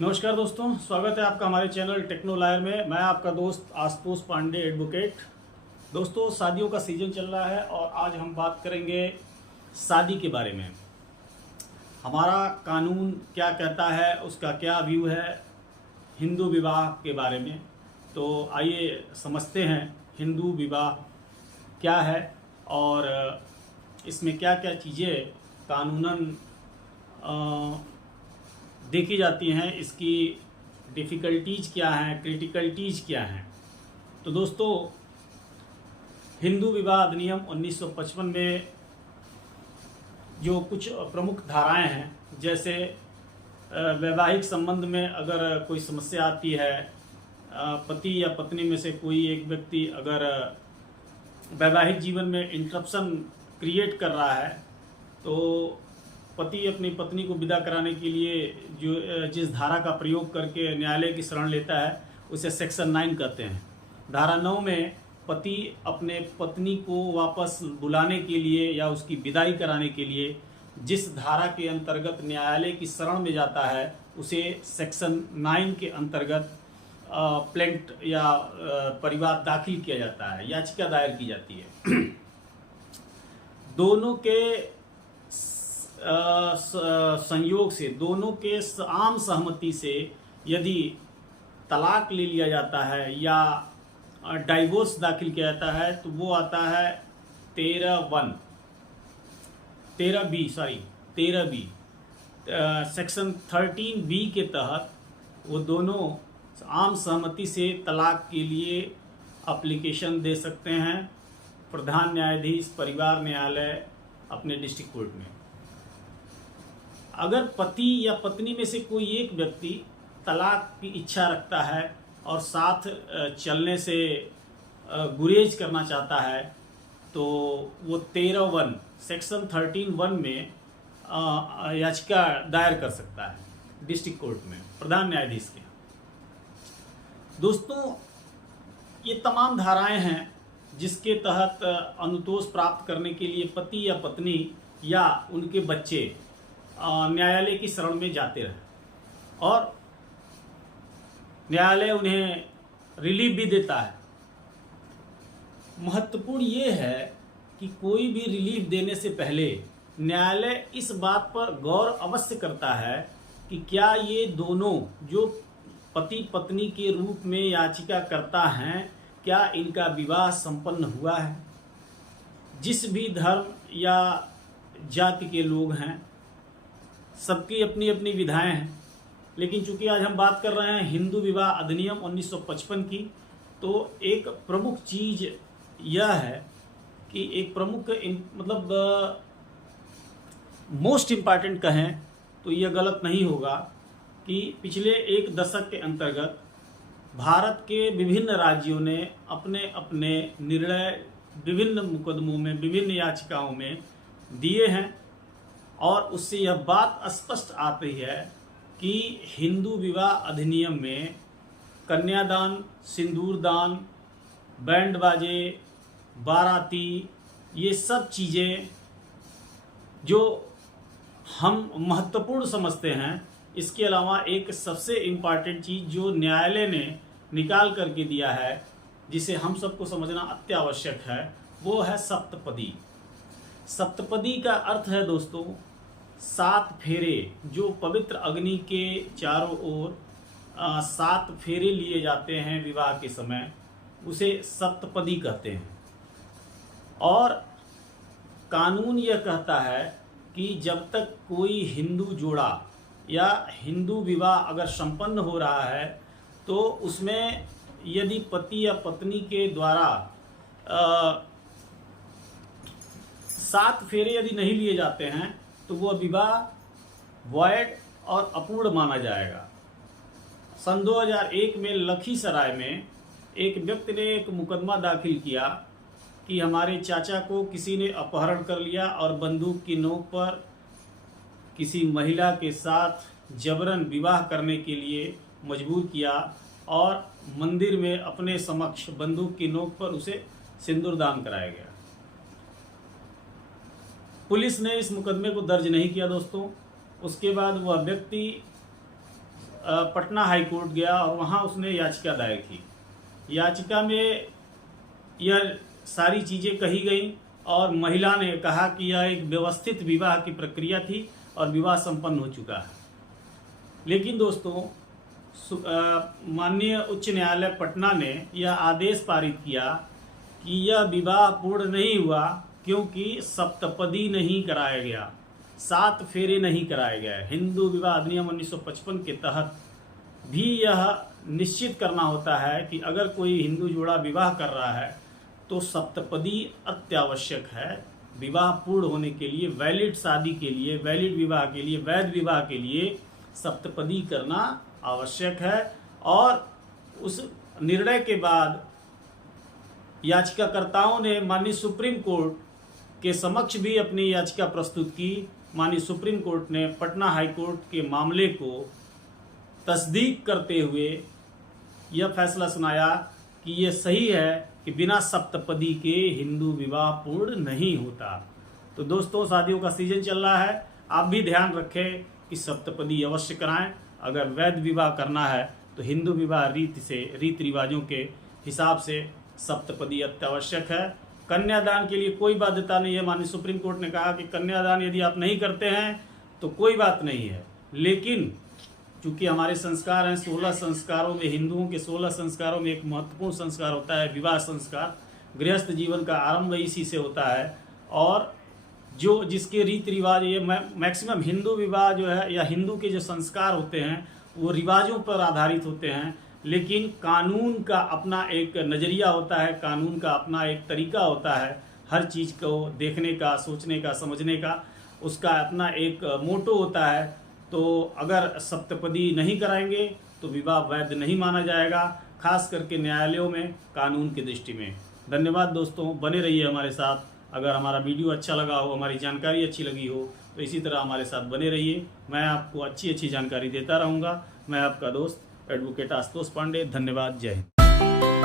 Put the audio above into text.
नमस्कार दोस्तों, स्वागत है आपका हमारे चैनल टेक्नो लायर में। मैं आपका दोस्त आशुतोष पांडे एडवोकेट। दोस्तों, शादियों का सीज़न चल रहा है और आज हम बात करेंगे शादी के बारे में। हमारा कानून क्या कहता है, उसका क्या व्यू है हिंदू विवाह के बारे में। तो आइए समझते हैं हिंदू विवाह क्या है और इसमें क्या क्या चीज़ें कानूनन देखी जाती हैं, इसकी डिफ़िकल्टीज़ क्या हैं, क्रिटिकलिटीज़ क्या हैं। तो दोस्तों, हिंदू विवाह अधिनियम 1955 में जो कुछ प्रमुख धाराएं हैं, जैसे वैवाहिक संबंध में अगर कोई समस्या आती है, पति या पत्नी में से कोई एक व्यक्ति अगर वैवाहिक जीवन में इंटरप्शन क्रिएट कर रहा है, तो पति अपनी पत्नी को विदा कराने के लिए जो जिस धारा का प्रयोग करके न्यायालय की शरण लेता है उसे सेक्शन 9 कहते हैं। धारा 9 में पति अपने पत्नी को वापस बुलाने के लिए या उसकी विदाई कराने के लिए जिस धारा के अंतर्गत न्यायालय की शरण में जाता है उसे सेक्शन 9 के अंतर्गत प्लेंट या परिवाद दाखिल किया जाता है, याचिका दायर की जाती है। दोनों के संयोग से, दोनों के आम सहमति से यदि तलाक ले लिया जाता है या डाइवोर्स दाखिल किया जाता है तो वो आता है 13B सेक्शन 13B के तहत वो दोनों आम सहमति से तलाक के लिए एप्लीकेशन दे सकते हैं प्रधान न्यायाधीश परिवार न्यायालय अपने डिस्ट्रिक्ट कोर्ट में। अगर पति या पत्नी में से कोई एक व्यक्ति तलाक की इच्छा रखता है और साथ चलने से गुरेज करना चाहता है तो वो 13(1) सेक्शन 13(1) में याचिका दायर कर सकता है डिस्ट्रिक्ट कोर्ट में प्रधान न्यायाधीश के। दोस्तों, ये तमाम धाराएं हैं जिसके तहत अनुतोष प्राप्त करने के लिए पति या पत्नी या उनके बच्चे न्यायालय की शरण में जाते रहे और न्यायालय उन्हें रिलीफ भी देता है। महत्वपूर्ण ये है कि कोई भी रिलीफ देने से पहले न्यायालय इस बात पर गौर अवश्य करता है कि क्या ये दोनों जो पति पत्नी के रूप में याचिका करता हैं, क्या इनका विवाह संपन्न हुआ है। जिस भी धर्म या जाति के लोग हैं, सबकी अपनी अपनी विधाएं हैं, लेकिन चूंकि आज हम बात कर रहे हैं हिंदू विवाह अधिनियम 1955 की, तो एक प्रमुख चीज़ यह है कि एक प्रमुख मतलब मोस्ट इम्पॉर्टेंट कहें तो यह गलत नहीं होगा कि पिछले एक दशक के अंतर्गत भारत के विभिन्न राज्यों ने अपने अपने निर्णय विभिन्न मुकदमों में, विभिन्न याचिकाओं में दिए हैं और उससे यह बात स्पष्ट आती है कि हिंदू विवाह अधिनियम में कन्यादान, सिंदूरदान, बैंड बाजे, बाराती, ये सब चीज़ें जो हम महत्वपूर्ण समझते हैं, इसके अलावा एक सबसे इम्पॉर्टेंट चीज़ जो न्यायालय ने निकाल करके दिया है, जिसे हम सबको समझना अत्यावश्यक है, वो है सप्तपदी। सप्तपदी का अर्थ है दोस्तों 7 फेरे, जो पवित्र अग्नि के चारों ओर 7 फेरे लिए जाते हैं विवाह के समय, उसे सप्तपदी कहते हैं। और कानून यह कहता है कि जब तक कोई हिंदू जोड़ा या हिंदू विवाह अगर संपन्न हो रहा है तो उसमें यदि पति या पत्नी के द्वारा 7 फेरे यदि नहीं लिए जाते हैं तो वह विवाह वॉइड और अपूर्ण माना जाएगा। सन 2001 में लखीसराय में एक व्यक्ति ने एक मुकदमा दाखिल किया कि हमारे चाचा को किसी ने अपहरण कर लिया और बंदूक की नोक पर किसी महिला के साथ जबरन विवाह करने के लिए मजबूर किया और मंदिर में अपने समक्ष बंदूक की नोक पर उसे सिंदूरदान कराया गया। पुलिस ने इस मुकदमे को दर्ज नहीं किया दोस्तों। उसके बाद वह व्यक्ति पटना हाई कोर्ट गया और वहाँ उसने याचिका दायर की। याचिका में यह सारी चीज़ें कही गई और महिला ने कहा कि यह एक व्यवस्थित विवाह की प्रक्रिया थी और विवाह संपन्न हो चुका है। लेकिन दोस्तों, माननीय उच्च न्यायालय पटना ने यह आदेश पारित किया कि यह विवाह पूर्ण नहीं हुआ क्योंकि सप्तपदी नहीं कराया गया, 7 फेरे नहीं कराए गए। हिंदू विवाह अधिनियम 1955 के तहत भी यह निश्चित करना होता है कि अगर कोई हिंदू जोड़ा विवाह कर रहा है तो सप्तपदी अत्यावश्यक है। विवाह पूर्ण होने के लिए, वैलिड शादी के लिए, वैलिड विवाह के लिए, वैध विवाह के लिए सप्तपदी करना आवश्यक है। और उस निर्णय के बाद याचिकाकर्ताओं ने माननीय सुप्रीम कोर्ट के समक्ष भी अपनी याचिका प्रस्तुत की। माननीय सुप्रीम कोर्ट ने पटना हाई कोर्ट के मामले को तस्दीक करते हुए यह फैसला सुनाया कि यह सही है कि बिना सप्तपदी के हिंदू विवाह पूर्ण नहीं होता। तो दोस्तों, शादियों का सीजन चल रहा है, आप भी ध्यान रखें कि सप्तपदी अवश्य कराएं। अगर वैध विवाह करना है तो हिंदू विवाह रीति रिवाजों के हिसाब से सप्तपदी अत्यावश्यक है। कन्यादान के लिए कोई बाध्यता नहीं है। माननीय सुप्रीम कोर्ट ने कहा कि कन्यादान यदि आप नहीं करते हैं तो कोई बात नहीं है, लेकिन चूंकि हमारे संस्कार हैं 16 संस्कारों में, हिंदुओं के 16 संस्कारों में एक महत्वपूर्ण संस्कार होता है विवाह संस्कार। गृहस्थ जीवन का आरंभ इसी से होता है और जिसके रीति रिवाज, ये मैक्सिमम हिंदू विवाह जो है या हिंदू के जो संस्कार होते हैं वो रिवाजों पर आधारित होते हैं, लेकिन कानून का अपना एक नज़रिया होता है, कानून का अपना एक तरीका होता है हर चीज़ को देखने का, सोचने का, समझने का, उसका अपना एक मोटो होता है। तो अगर सप्तपदी नहीं कराएंगे तो विवाह वैध नहीं माना जाएगा, खास करके न्यायालयों में, कानून की दृष्टि में। धन्यवाद दोस्तों, बने रहिए हमारे साथ। अगर हमारा वीडियो अच्छा लगा हो, हमारी जानकारी अच्छी लगी हो तो इसी तरह हमारे साथ बने रहिए। मैं आपको अच्छी जानकारी देता रहूँगा। मैं आपका दोस्त एडवोकेट आशुतोष पांडे। धन्यवाद। जय हिंद।